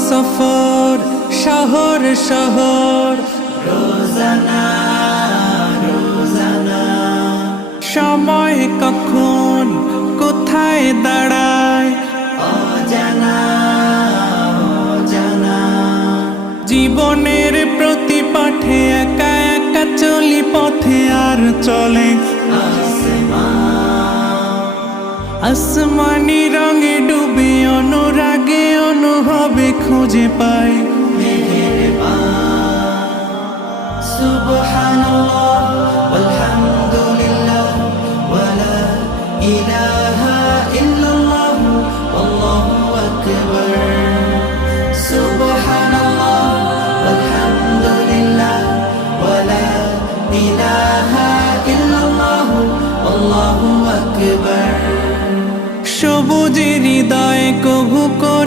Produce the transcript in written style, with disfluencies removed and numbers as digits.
সফর শহর শহর রোজানা রোজানা সময় কখন কোথায় দাঁড়ায় অজানা অজানা জীবনের প্রতি পাঠে একা একা চলি পথে আর চলে আসমানি রঙে ডুবে অনুরাগে অনুভবে খুঁজে পাই